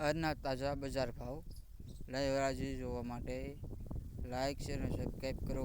આજના તાજા બજાર ભાવ લાઈવ રાજી જોવા માટે લાઇક શેર અને સબસ્ક્રાઈબ કરો.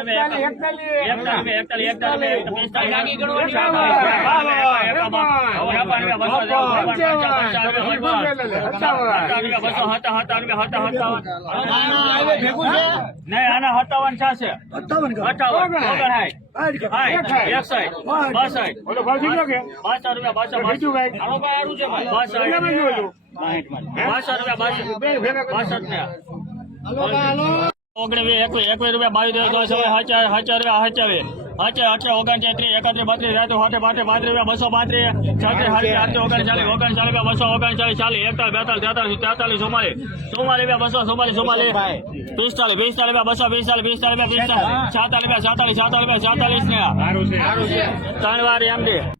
આના હારું છે ભાઈ. બાસઠ કેટલામાં રૂપિયા ઓગણીસ એકવીસ એકવીસ રૂપિયા બાવીસ દસ હજાર હજાર રૂપિયા હચાવે ઓગણચાત્રીસ એકત્રીસ બત્રીસ રાતો હાથે પાંત્રીસ રૂપિયા બસો પાંત્રીસ છત્રીસ હારી આઠસો ઓગણચાલીસ ઓગણચાલીસ રૂપિયા બસો ઓગણચાલીસ ચાલીસ એકતાલીસ બેતાલીસ તેતાલીસ તેતાલીસ ચુમ્માલીસ. ચુમ્માલીસ રૂપિયા બસો ચુમ્માલીસ ચુમ્માલીસ. પિસ્તાલીસ પિસ્તાલીસ રૂપિયા બસો પિસ્તાલીસ પિસ્તાલીસ રૂપિયા પિસ્તાલીસ. છાતાલીસ રૂપિયા છાતાલીસ છાતાલીસ રૂપિયા છાતાલીસ ને ત્રણ વાર એમડી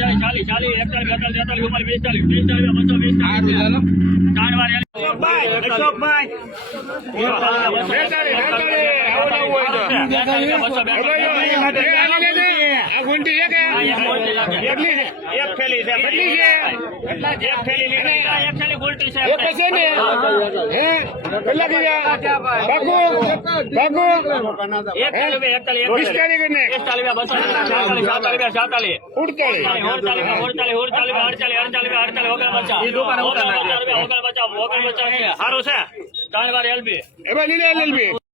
બેતાલીસ રૂપિયા બસો બેતાલીસ બેતાલીસ સત્તાવન રૂપિયા સત્તાવન સત્તાવન રૂપિયા બસો સત્તાવન ઓગણ ઓગણ સારું છે હાલો. સારું છે, હાલો. અશોકભાઈ. બેતાલીસ, બેતાલીસ. આવો ને આવો હોય તો. એ આની લે ને.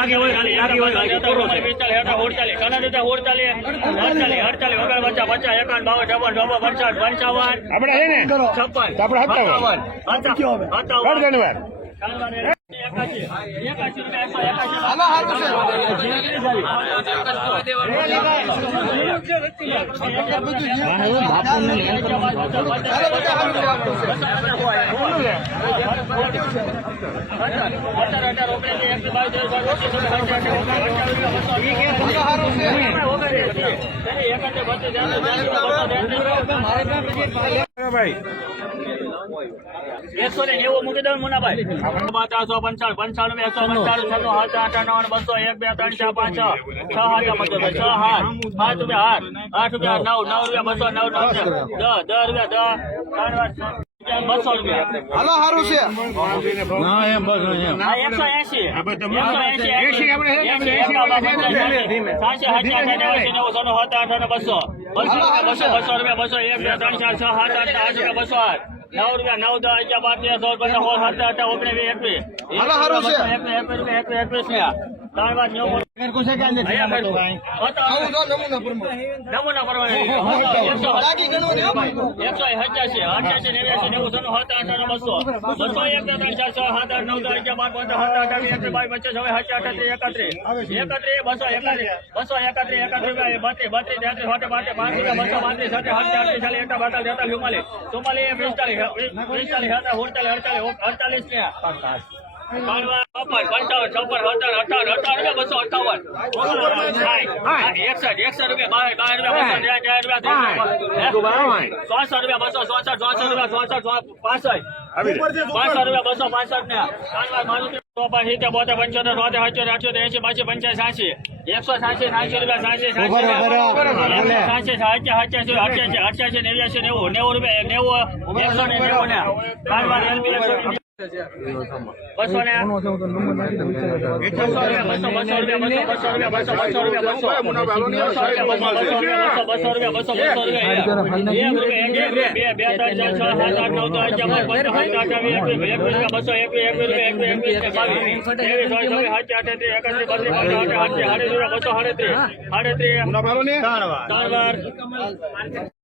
ગુંટી છે કે? કેટલી છે? એક થેલી છે. કેટલી છે? એક થેલી લીધી. એક જ છે ને? હે? કેટલા કીધા? બાકુ? બાકુ? પિસ્તાલીસ કે ને? ઉડતાલીસ. સારું છે ત્રણ વાર એલબી એમાં લીલે એલએલબી. ત્રણસો બાર પંચાવન આપણે છે ને? છપ્પન તો આપણે સત્તાવન. સત્તાવન કર ધન્યવાદ. ભાઈ એકસો ને નેવું મૂકી દઉં મુનાભાઈ. ચારસો પંચાવન પંચાણું એકસો પંચાણું છન્નું સાત આઠ નવ બસો એક બે ત્રણ ચાર પાંચ છ છ હાજર પચાસ છ હાથ પાંચ રૂપિયા હાથ આઠ રૂપિયા નવ નવ રૂપિયા બસો નવ નવ દસ દસ રૂપિયા દસ ત્રણ વાર બસો રૂપિયા. હાલો સારું છે. એકસો એસી એકસો એસી એસી એસી ને, અને બસો બસો રૂપિયા બસો. બસો રૂપિયા બસો એક બે ત્રણ ચાર છ સાત આઠ આઠ રૂપિયા બસો આઠ. નવ રૂપિયા નવ દસ અગિયાર બાર તેર રૂપિયા પંદર સોળ સત્તર અઢાર ઓગણીસ એકવીસ હાલો, હારું છે. એકવીસ એકવીસ રૂપિયા એકવીસ એકવીસ એકસો અઠ્યાસી અઠ્યાસી નેવ્યાસી નેવું સોનું સાત આઠ બસો બસો એક ત્રણ ચાર છ સાત આઠ નવ દસ અગિયાર બાર પંદર સત્તર અઢાર એકવીસ બાવીસ પચીસ હવે સાચી અઠાત્રીસ એકત્રીસ એકત્રીસ બસો એકત્રીસ બસો એકત્રીસ એકત્રીસ બત્રીસ બત્રીસ તેત્રીસ સાતે બાતે પાંચ બસો પાંત્રીસ સાત આઠ ચાલીસ એકતા બાતાલીસ તેતાલીસ ચુમ્માલીસ ચુમ્માલીસ પિસ્તાલીસ પિસ્તાલીસ હતા અડતાલીસ અડતાલીસ અડતાલીસ ને પંચાવન છપ્પન સત્તર અઠાવન અઠાવન બસો અઠાવન એકસઠ એકસઠ રૂપિયા બાર બાર રૂપિયા બસો ત્રણ રૂપિયા બસો ચોસઠ ચોસઠ રૂપિયા ચોસઠ પાસઠ. રૂપિયા બસો પાસઠ ને મારું સિત્તેર બોતેર પંચોતેર સોતેર અઠ્યોતેર અઠ્યોતેર એસી બાસી પંચાસી સાસી. એકસો સાસી સાસી રૂપિયા સાસી સાસી એકસો સાસી સાસી અઠ્યાસી અઠ્યાસી અઠ્યાસી નેવ્યાસી નેવું નેવું રૂપિયા નેવું એકસો ને નેવું ને બસો ને બસો રૂપિયા બસો રૂપિયા